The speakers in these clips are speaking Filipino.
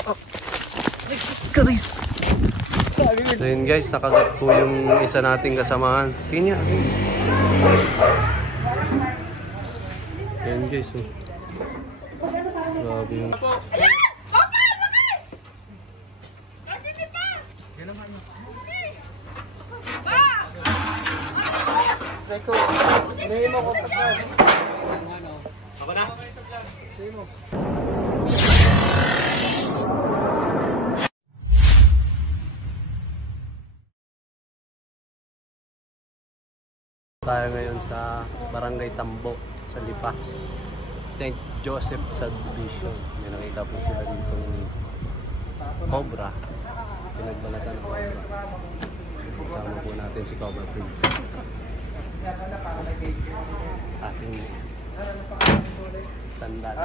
So yun guys, nakagat po yung isa nating kasamahan. Tingnan niya. Ayan guys, oh. Grabe yung... Ako na? Tayo ngayon sa Barangay Tambo, sa Lipa, St. Joseph Subdivision. May nakita po sila dito cobra. Pinagbalatan ng cobra. Kasama po natin si Cobra Prince. Ating sandal.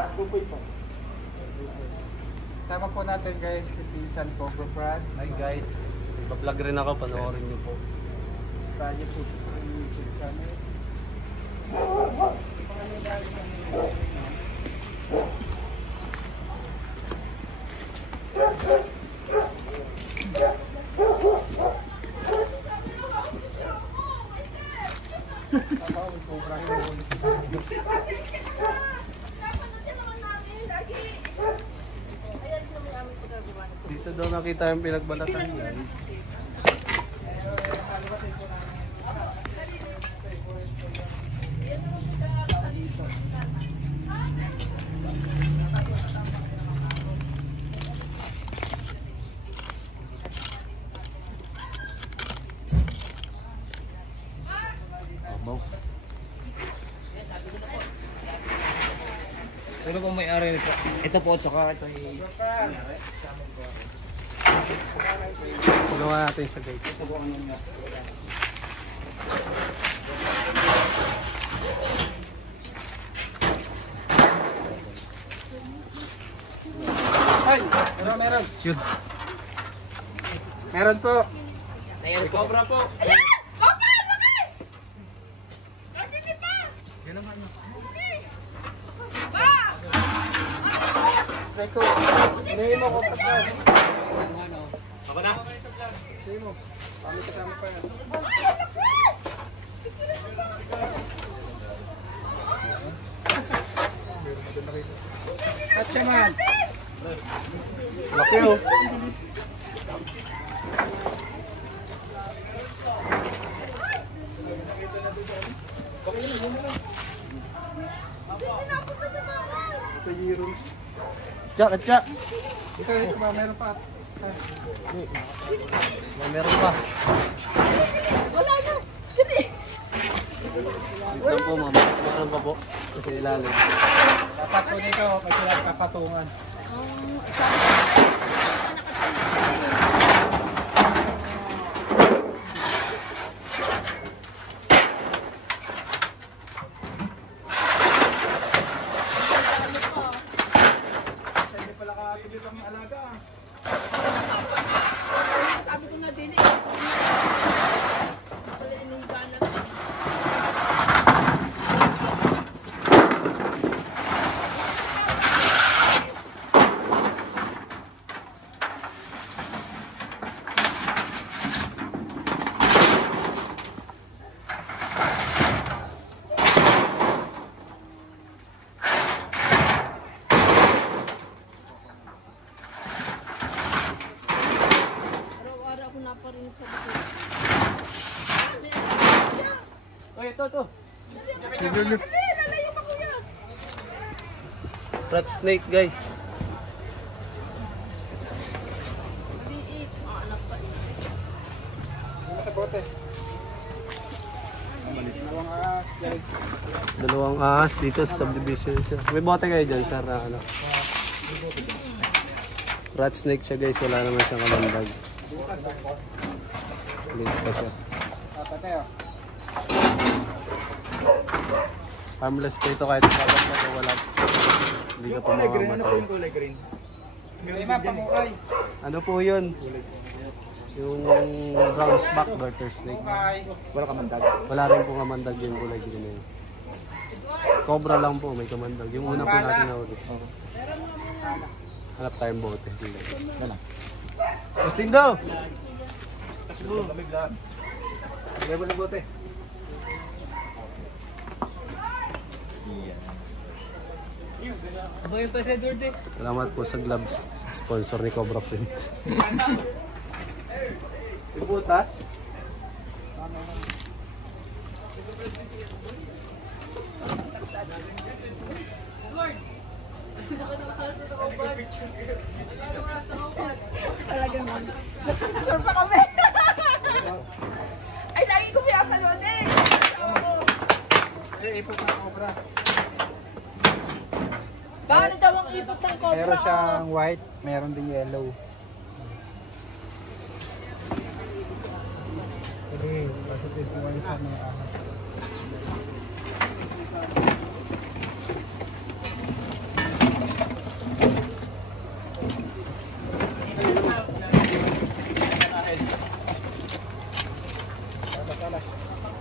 Sama po natin guys si Pinsan Cobra France. Hi guys, ipa-vlog rin ako, panoorin niyo po. Basta niyo po sa YouTube channel. Dito daw nakita yung pinagbalatan yan. Ano po may-ari nito? Ito po, tsaka ito yung... Pagawa natin sa gate. Ito po ano nga. Ay! Meron! Shoot! Meron po! May cobra po! Stay ko! Inayin mo ko pa. Ako na? Stay mo. Kami kasama pa yan. Atcha man! Laki oh! Atcha! Atcha! Dito ba? Meron pa. Meron pa. Wala na. Dito. Dito po mama. Meron pa po. Kasi ilalim. Dapat po dito. Pag sila kapatungan. Sabi ko na din eh. Wala yung gana. Araw-araw ako naparin sa dito. Uy, ito. Hindi, lalayo pa kuya. Rat snake guys. Maliit. Mga anak pa rin. Dito sa bote. Dalawang ahas guys. Dalawang ahas dito sa subdivision. May bote kayo dyan sir na ano. Rat snake siya guys. Wala naman siyang kamandag. Liit pa siya. Patay oh. Harmless po ito kahit kagat na ito. Wala. Hindi ka pa makamatay. kulay green? May mga pamukay. Ano po yun? Yung brown back garter snake. Pamukay. Wala ka mandag. Wala rin po kamandag yung kulay green na yun. Cobra lang po, may kamandag. Yung una po natin na ulit. Hanap tayong bote. Gustindo! Lamig lang. Lagay mo ng bote. Abang yung tayo sa Edward eh. Salamat po sa gloves. Sponsor ni Cobra Prince. Yung butas. Talaga naman. Sure pa kami. Ay, lagi ko pinapanood eh. Ipot ng cobra. Bakit daw ang ipot ng cobra? Meron siyang white, meron din yellow. Sige, kasi ito yung isa ng ahas.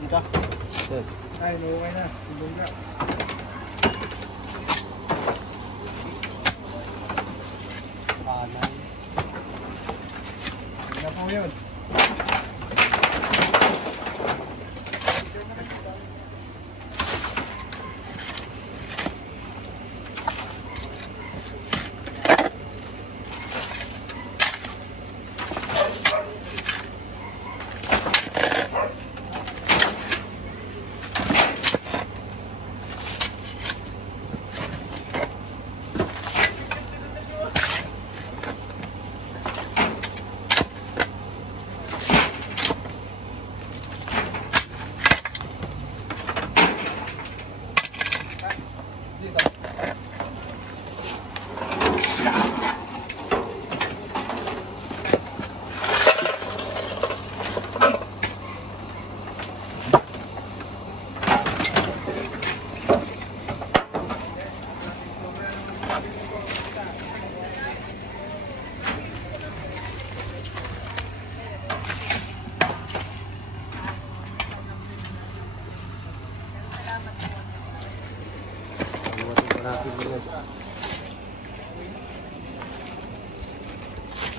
Dito. Ay, luway na. Ibungga. Panay. Ano po yun?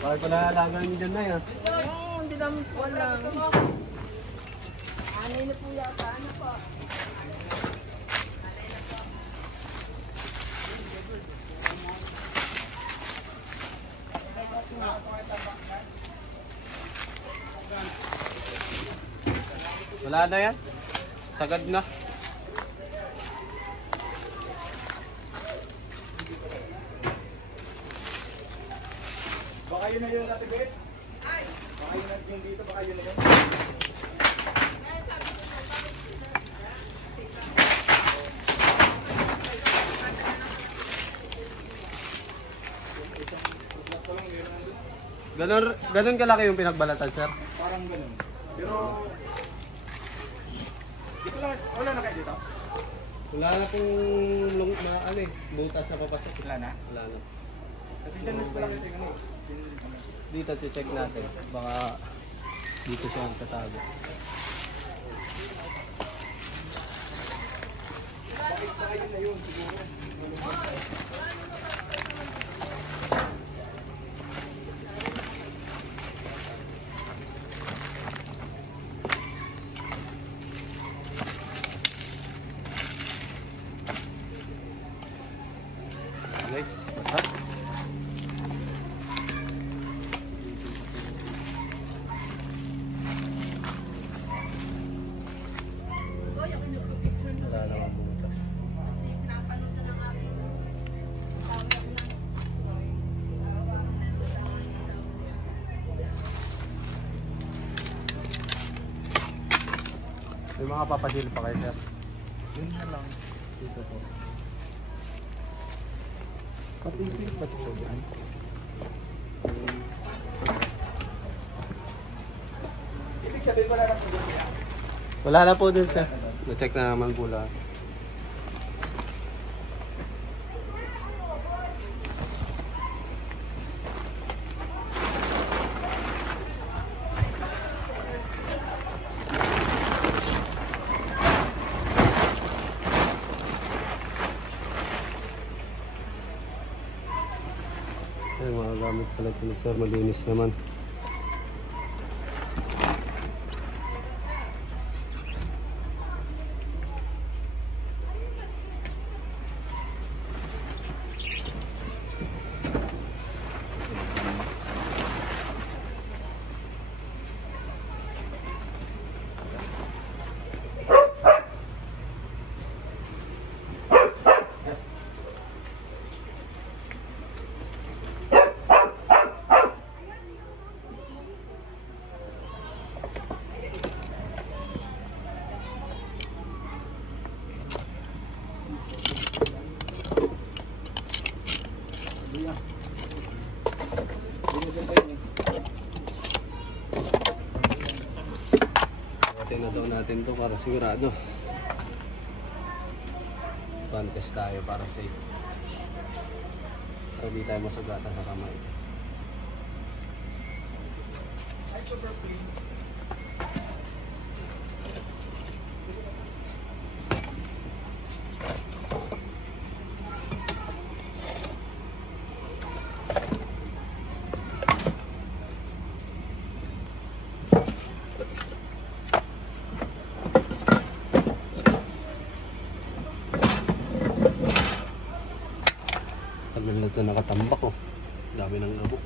Bakit pala alaga niyo dyan na yan? Oo, hindi namin po alam. Anay na po yata. Ano po? Wala na yan? Sagad na. Baka yun na yun natin, Beth. Baka yun na yung dito, baka yun na yun. Ganun kalaki yung pinagbalatan, sir? Parang ganun. Pero... Dito lang, wala na kayo dito? Wala na pong butas na papasok. Wala na? Wala na. Kasi dyan mas pala kasi ano. Dito, check natin. Baka dito siya ang tatago. Guys, basta. Wala naman butas. May mga papasil pa kayo, sir? Yun na lang. Dito po. Patigil ba ito dyan? Ibig sabihin wala na po dyan. Wala na po dun, sir. Na-check na naman po lahat. Ay, mga gamit pala ito ni sir, malinis naman. Na daw natin to para sigurado. Bantes tayo para safe. Para di tayo masagatan sa kamay. Tagal na ito nakatambak oh. Dami ng gabok.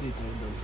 Dito doon.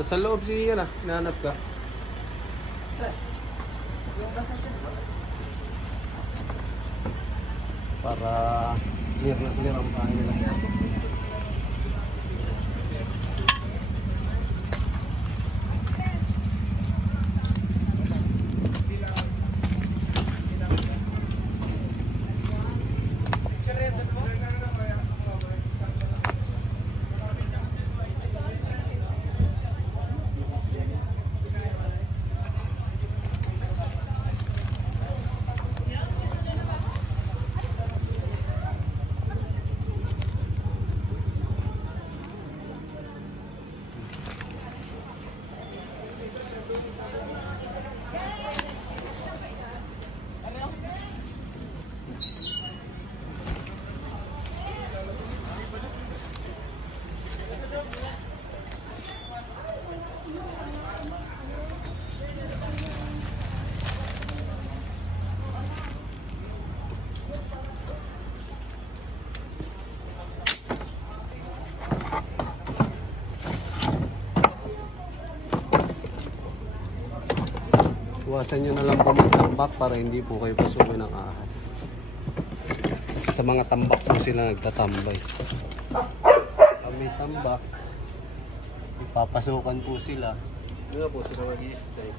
Nasa loob siya na, hinahanap ka. Para clear na clear ang bahay nila siya. Iwasan nyo na lang po magtambak para hindi po kayo pasukin ng ahas. Kasi sa mga tambak po sila nagtatambay. Pag may tambak, ipapasukan po sila. Doon po sila mag-i-stay.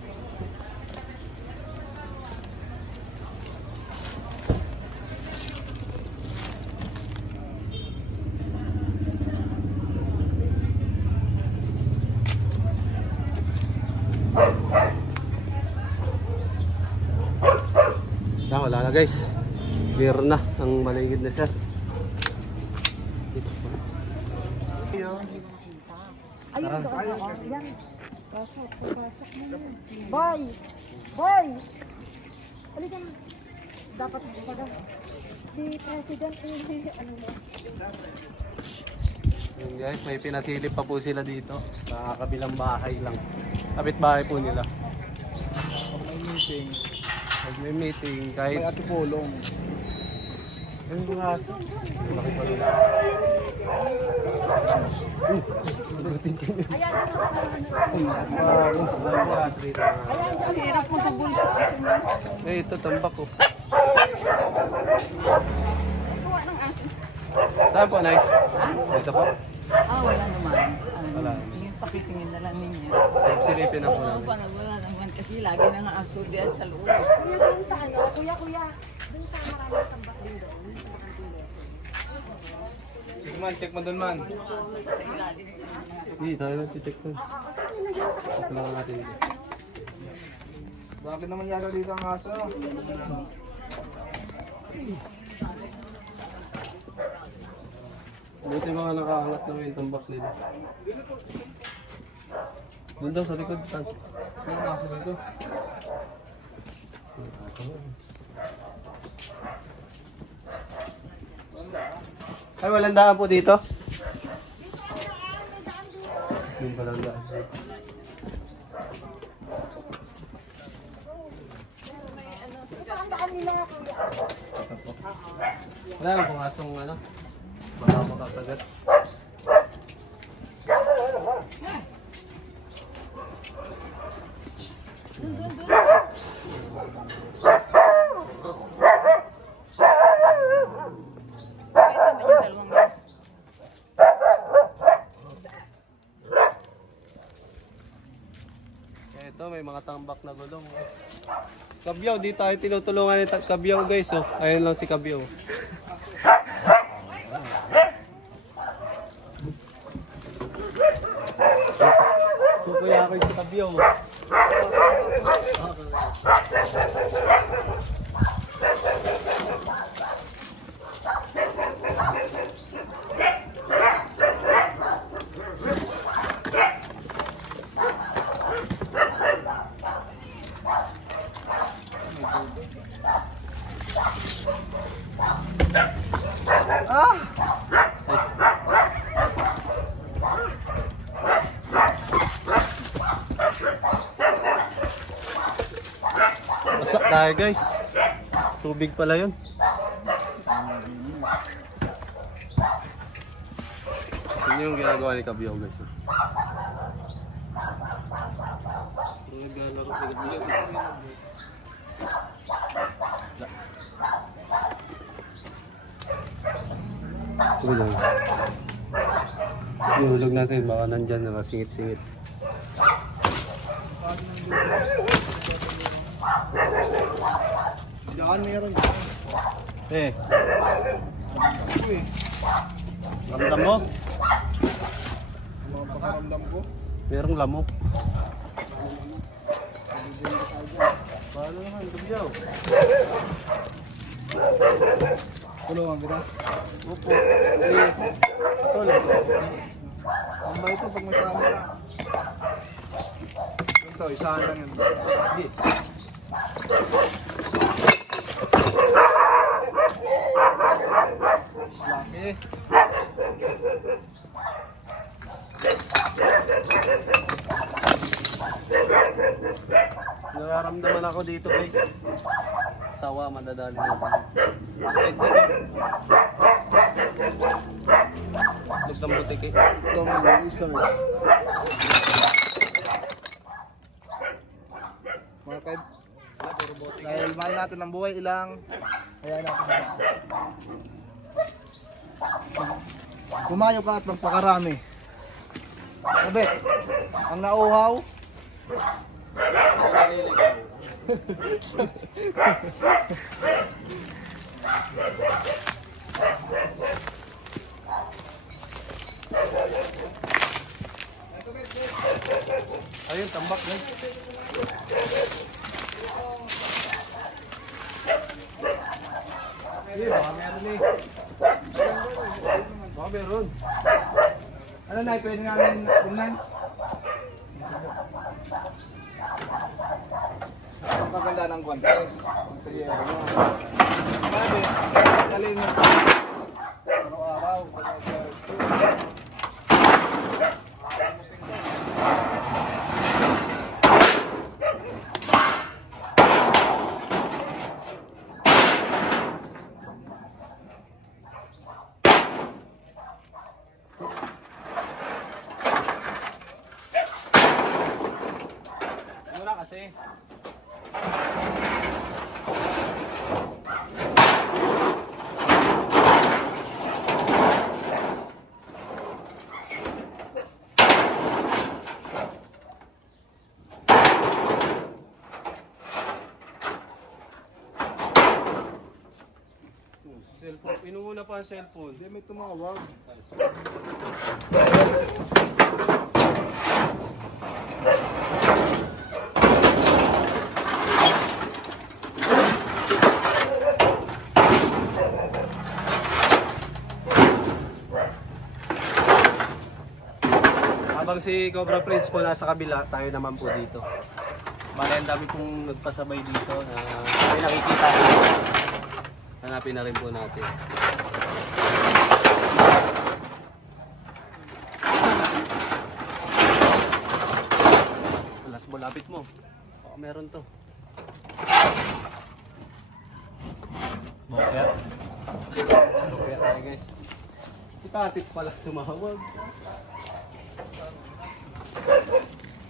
Wala na guys, clear na ang maligid na siya. Ayun doon ako. Yan. Pasok mo yan. Boy! Boy! Halika na. Dapat baga. Si President ano mo? Yun guys, may pinasilip pa po sila dito. Sa kabilang bahay lang. Kapit bahay po nila. May meeting. Pag may meeting, kahit May atupulong. Ang mga aso. Laki pa rin. Hirap mo sa bulsa. Eh, ito tambak ko. Kuha ng asin. Saan po, Nay? Ito po. Wala naman. Wala. Tingin, pakitingin na lang ninyo. Silipin ako Oo, namin. parang wala naman kasi lagi na nga aso diyan sa loob. Kuya, dun sa ano? Kuya, dun sa maraming tambak din doon. Sige man, check mo dun man. Hindi, tayo nag-check ko. Check lang natin. Bakit naman yata dito ang aso? Buti mga nakaangat na yung tambak nila. Doon daw sa likod. Saan? Sino ang aso dito? Ay, walang daan po dito? Doon pa lang daan. Saan daan nila, kuya? Wala lang pong asong ano. Baka makakagat. Kahit naman yung dalawang yan. Ito, may mga tambak na gulong. Kabyaw, di tayo tinutulungan ni Kabyaw guys. Oh. Ayun lang si Kabyaw. Kukuya ako yung si Kabyaw. Wasak tayo guys. Tubig pala yun. Yun yung ginagawa ni Kabyaw guys. Naglalaro si Kabyaw. Ito lang. Ihulog natin, baka nandyan nakasingit-singit. Diyan meron. Eh. Ramdam mo? Mga pakaramdam ko. Merong lamok. Paano naman, Kabyaw? Tulungan kita. Opo, please. Tulog ko, please. Ang ba ito pag may camera? Ito, isahan lang yun. Sige. Laki. Nararamdaman ako dito guys. Sawa, madadali na ako. Nagdang butik eh. Ito may isa rin. Mga kaib. Dahil mahal natin ang buhay ilang. Kaya natin. Kumayo ka at magpakarami. Sabi, ang nauhaw. Ayun, tambak guys. Eh, baka meron eh. Baka meron. Ano na, pwede namin tingnan? Ang kaganda ng guantes. Ang sayero mo. Sabi, talin mo. Araw-araw. wala pa ang cellphone. Hindi, may tumawag. Habang si Cobra Prince po nasa kabila, tayo naman po dito. Bale, ang dami pong nagpasabay dito na tayo nakikita. Hanapin na rin po natin. Alas mo, lapit mo. Baka meron to. Kaya tayo guys. Si Tatit pala tumawag.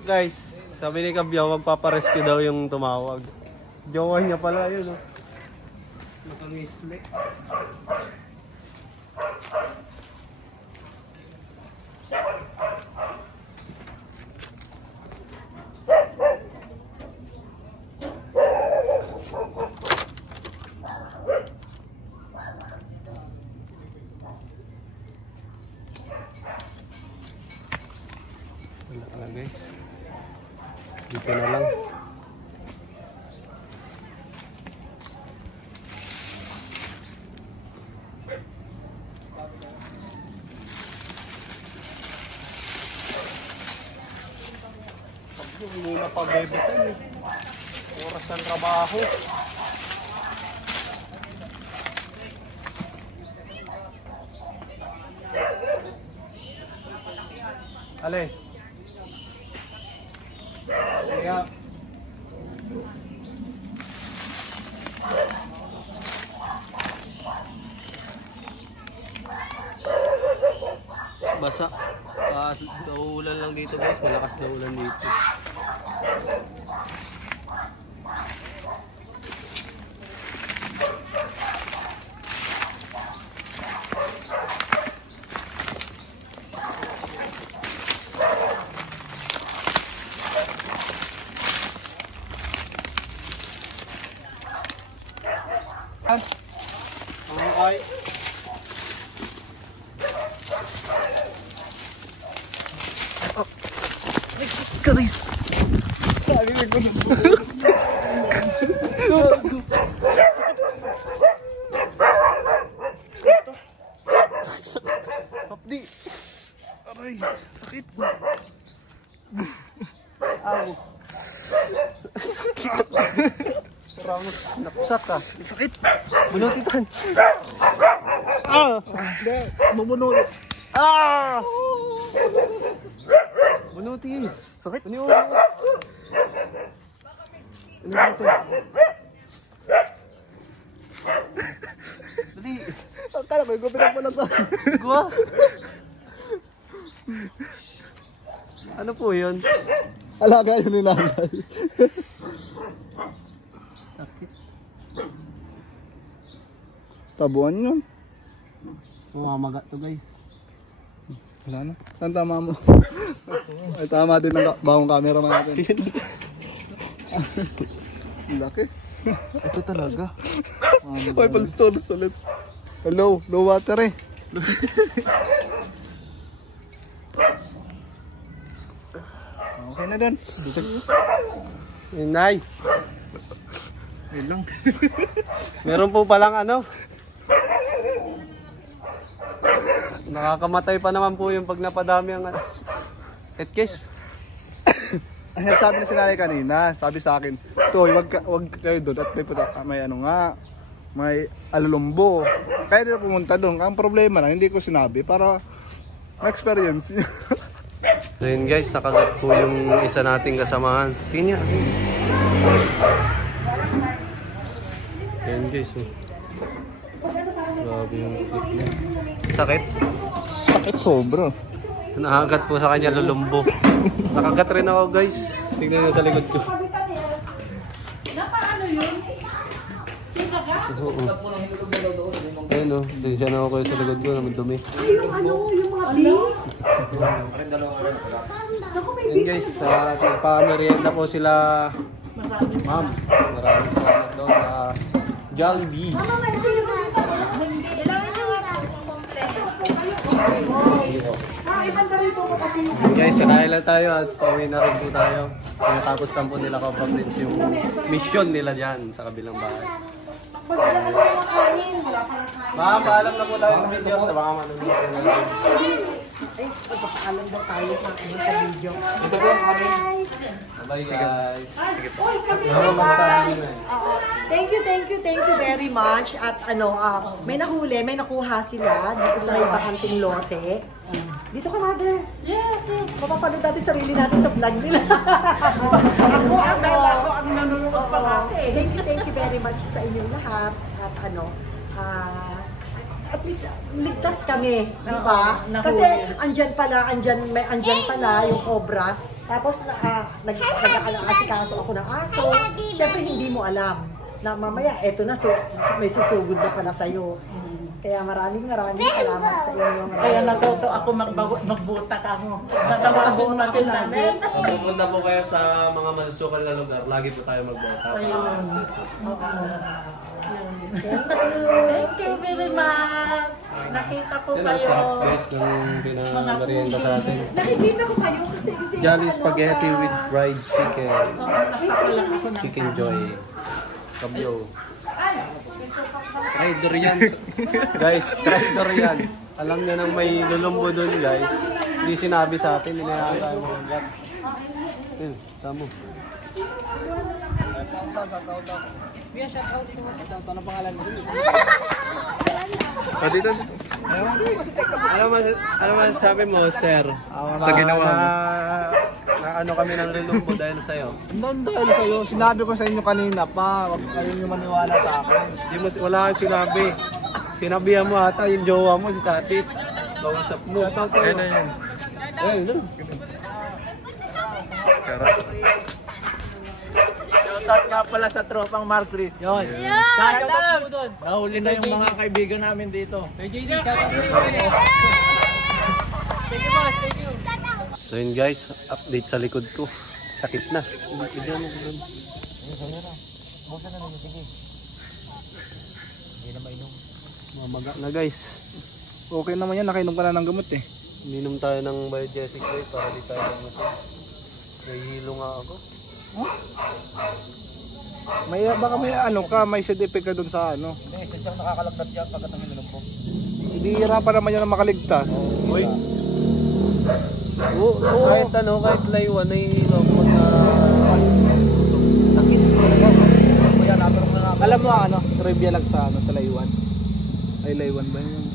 Guys, sabi ni Kabyaw, magpaparescue daw yung tumawag. Jowa niya pala yun, oh. Nakangisli. Wala na guys. Dito na lang. Pag muna pag-bebetan eh. Oras ng trabaho. Ale. Kaya basa. Uulan lang dito guys, malakas na ulan dito. Okay. Karis. Sabi ko Hapdi. Aray, sakit. Aw. Sakit. Parang napsak ka. Sakit. Bunutitan. Hindi, mabunod. Bunuti. Sakit. Ano yun? Ano dito? Dali. Akala ko, gupin pa lang to. Gua? Ano po yun? Alaga yun ni nanay. Sakit. Tabuan yun. Mamaga to guys. Wala na. Saan tama mo? Ay, tama din ang bagong cameraman natin. Laki. Ito talaga. Ay, palstores ulit. Hello, low water eh. Okay na din. Inay. Ayun lang. Meron po palang ano. Nakakamatay pa naman po yung pag napadami ang etkes. Ay, sabi na si nanay kanina, sabi sa akin, Toy, wag kayo doon at may ano nga, may alulumbo. Kaya din pumunta doon. Ang problema na, hindi ko sinabi para ma-experience. So yun guys, nakagat po yung isa nating kasamahan. Tingnan niya. Ayan guys. Oh. Grabe yung clip niya. Sakit? Sakit sobra. Nakagat po sa kanya lulumbo. Nakagat rin ako guys. Tingnan niyo sa likod ko. Napaano yun? Yung kagat? Oo. Ayun o, siya na ako sa likod ko na madumi. Yung ano, yung mga bee? Yun guys, nagpa-merienda po sila. Ma'am, maraming salamat daw sa Jollibee. Mama, may tira. Ibanda rito po kasi. Guys, sakain lang tayo at pauwi na rin po tayo. Tinatapos lang po nila Cobra Prince yung mission nila dyan sa kabilang bahay. Wala ka ng kanin. Wala ka ng kanin. Ma'am, paalam na po tayo sa video sa baka manunod po na. Ay, pagpapaalam daw tayo sa akin sa video. Ito po kami. Bye guys. Sige po. Ano masasabi nyo eh? Thank you very much. At may nahuli, may nakuha sila dito sa may bakanting lote. Dito ka, mother. Yes. Mapapanood natin sarili natin sa vlog nila. Ako ang nanonood pa natin. Thank you very much sa inyong lahat. At at least ligtas kami, di ba? Kasi andyan pala yung cobra. Tapos nag-aasikaso ako ng aso. Siyempre hindi mo alam na mamaya eto na may susugod na pala sa'yo. Kaya maraming salamat sa inyo. Kaya natuto ako magbutak ako. Natawa na sila namin. Pag pupunta po kayo sa mga mansukal na lugar, lagi po tayo mag-bota. Thank you very much. Nakita ko Yan ang kayo. sarap guys ng pinamarienda sa atin. Nakikita ko kayo kasi Jolly Spaghetti with fried chicken. Chicken Joy. Kabyo. Ay, durian. Guys, try durian. Alam nyo nang may lulumbo dun guys. Hindi sinabi sa atin, hinahasa yung mga gat. Yun, tamo. O dito. Ano masasabi mo, sir? Sa ginawa mo? Na ano kami ng lulumbo dahil sa'yo. Noon dahil sa'yo, sinabi ko sa inyo kanina pa, huwag kayo nyo maniwala sa akin. Wala kang sinabi. Sinabihan mo ata yung jowa mo, si Tatit. Kausap mo. Ayun na yun. Ayun. Shoutout nga pala sa tropang Marcris. Yun. Shoutout po doon. Nahuli na yung mga kaibigan namin dito. So yun guys, update sa likod ko. Sakit na. Mamaga na guys. Okay naman yan, nakainom ka na ng gamot eh. Minom tayo ng Biogesic Way para di tayo magmuto. Nahihilo nga ako. Baka may may side effect ka dun sa Hindi, sadyang nakakalagnat yan pagkat ang ininom ko. Hindi hirapan naman yan na makaligtas. Uy. Kahit laywan, nahihilo ako magka... Sakit. Alam mo trivia lang sa laywan. Ay laywan ba yun?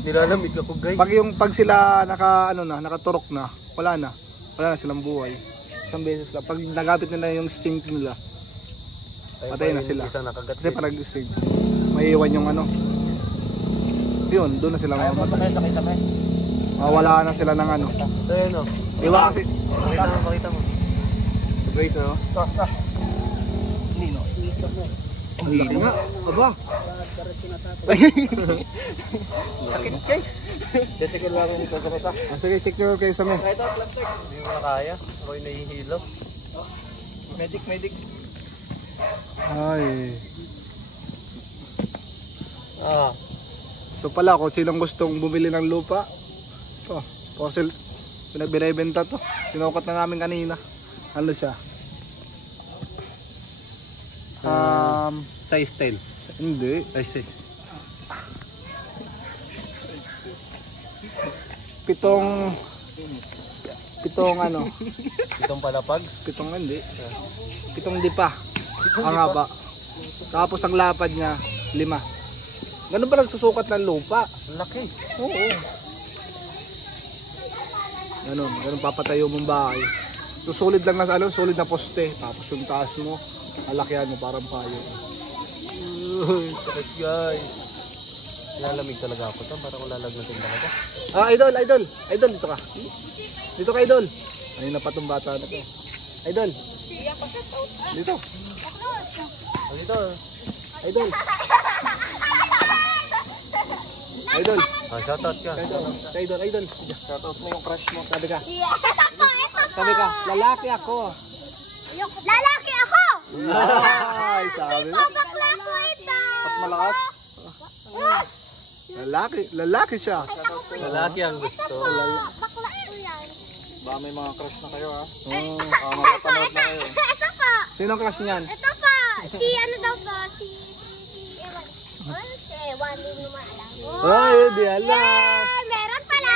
Nilalamig ako guys. Pag sila nakaturok na, wala na silang buhay. Isang beses lang. Pag nagapit nila yung stink nila, patay na sila. Kasi parang gising. May iwan yung yun, doon na sila mamatay. Wala na sila ng Ayun o. Iwa kasi. Pakita mo. Guys, Hindi nga. Aba. Sakit guys. Check ko lang ito sa kita. Sige, check nyo kayo sa me. Hindi mo na kaya. Ako'y nahihilo. Medic. Ay. Ah. Ito pala, kung sinong gustong bumili ng lupa. Ito, fossil. Pinagbinibenta to. Sinukat na namin kanina. Ano siya? Size 10. Hindi. Size 7. Pitong Itong palapag. Pitong hindi. Pitong dipa. Ang haba. Tapos ang lapad niya, 5. Ganun ba nagsusukat ng lupa? Laki. Oo. Ganun papatayo mong bahay. So solid lang na solid na poste. Tapos yung taas mo, alakihan mo parang payo. Sakit guys. Lalamig talaga ako to. Parang lalagnatin talaga. Idol, dito ka. Dito ka, idol. Ayun na pa tong bata na to. Idol. Dito. Dito. Idol. Idol. Shoutout ka. Idol. Shoutout mo yung crush mo. Sabi ka, lalaki ako. Lalaki ako! Ay, sabi mo. Bakla ko ito! Mas malakas. Lalaki siya. Lalaki ang gusto. Bakla po yan. Baka may mga crush na kayo ha. Oo, makapanood na kayo. Ito po. Sino ang crush niyan? Ito po. Si ano daw po? Si Ewan. Ano si Ewan? Hindi mo maalam. Ay, di alam. Meron pala.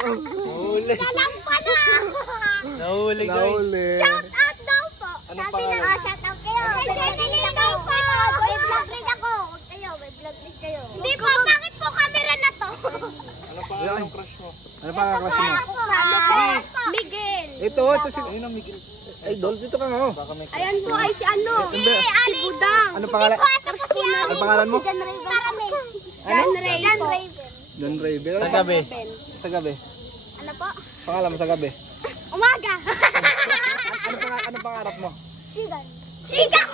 Nahuli. Alam pala. Nahuli guys. Nauli. Shout out daw po. Anong Sabi pangalan? na, shout out kayo. May vlog rin ako. Huwag kayo, may vlog rin kayo. Hindi po, bakit po camera na to? Ano pa ang crush mo? Ano pa ang crush mo? Ano po? Miguel. Ito si... Ayun ang Miguel. Idol, dito ka nga oh. Ayan po ay si ano? Si Budang. Ano pangalan? Ito po si Ano pangalan mo? Si John Raven. John Raven. John Raven. Sa gabi. Sa gabi. Ano po? Pangalan mo sa gabi. Umaga. Ano pangarap mo? Sigan. Sigan!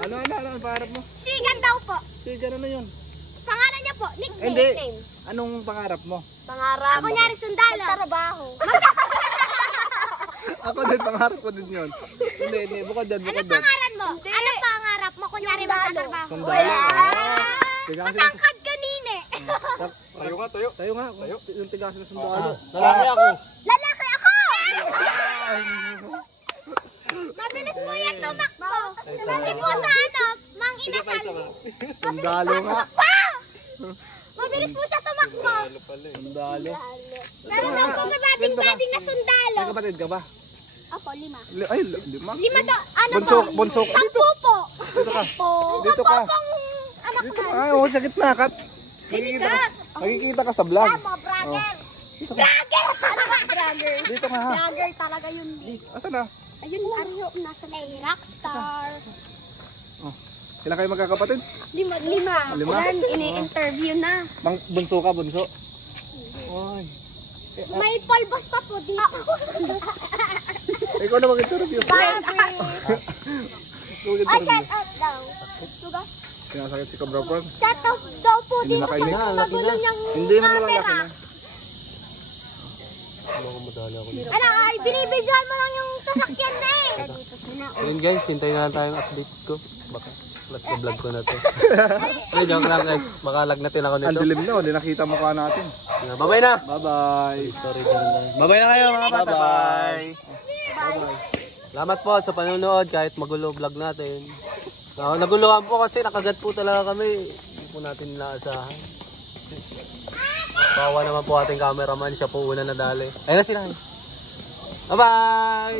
Ano pangarap mo? Sigan daw po. Sige, ano yun? Pangalan niya po. Hindi. Nickname. Anong pangarap mo? Pangarap. Ako nyari sundalo. Trabaho. Ako din, pangarap ko din yun. Hindi, bukod doon, Ano bukod doon. pangalan mo? Ano pangarap mo? Kunyari magtatrabaho. Sundalo. Tigasin na Matangkad kanine. Tayo nga, tayo. Tayo nga, yung tigasin na sundalo. Lalaki ako. Lalaki ako! Mabilis po yan tumakbo. Hindi po sa ano, Mang Inasal. Sundalo nga. Mabilis po siya tumakbo. Sundalo. Meron daw po may bading-bading na sundalo. May kapatid ka ba? Opo, 5. Ay, 5. 5 daw. Ano Bunso po? ka dito. 10 po. Dito ka. Dito ka. Pang anak Dito na. ka. Ay, sa gitna ka. Makikita ka sa vlog. Tama, brother. Dito ka. Brother! Brother. Dito ka ha. Brother talaga yun. Asan na? Ayun, Aryo, nasa rockstar. Kailan kayo magkakapatid? 5. Lima? Yan, ini-interview na. Bunso ka, bunso. Oy. May polbos pa po dito. Ikaw na mag-interview. Oh, shout out daw. Diba? Sinasakit si Cobra Pond. Shout out daw po Hindi dito makainis. sa magulo niyang Hindi mo nalalaki camera. na. Ano, ay binibidyohan mo lang yung sasakyan na eh. Ayun guys, hintayin na lang tayong update ko. Baka plus sa vlog ko na to. Hey, joke lang guys. Makalag natin ako Ang nito. dilim na, hindi nakita mukha natin. Bye-bye na! Bye-bye. Sorry, bye-bye na kayo mga bata. Bye-bye. Salamat po sa panonood kahit magulo vlog natin. Naguluhan po kasi nakagat po talaga kami. Hindi po natin inaasahan. Bawa naman po ating cameraman. Siya po una nadali. Ayun na sila. Bye-bye!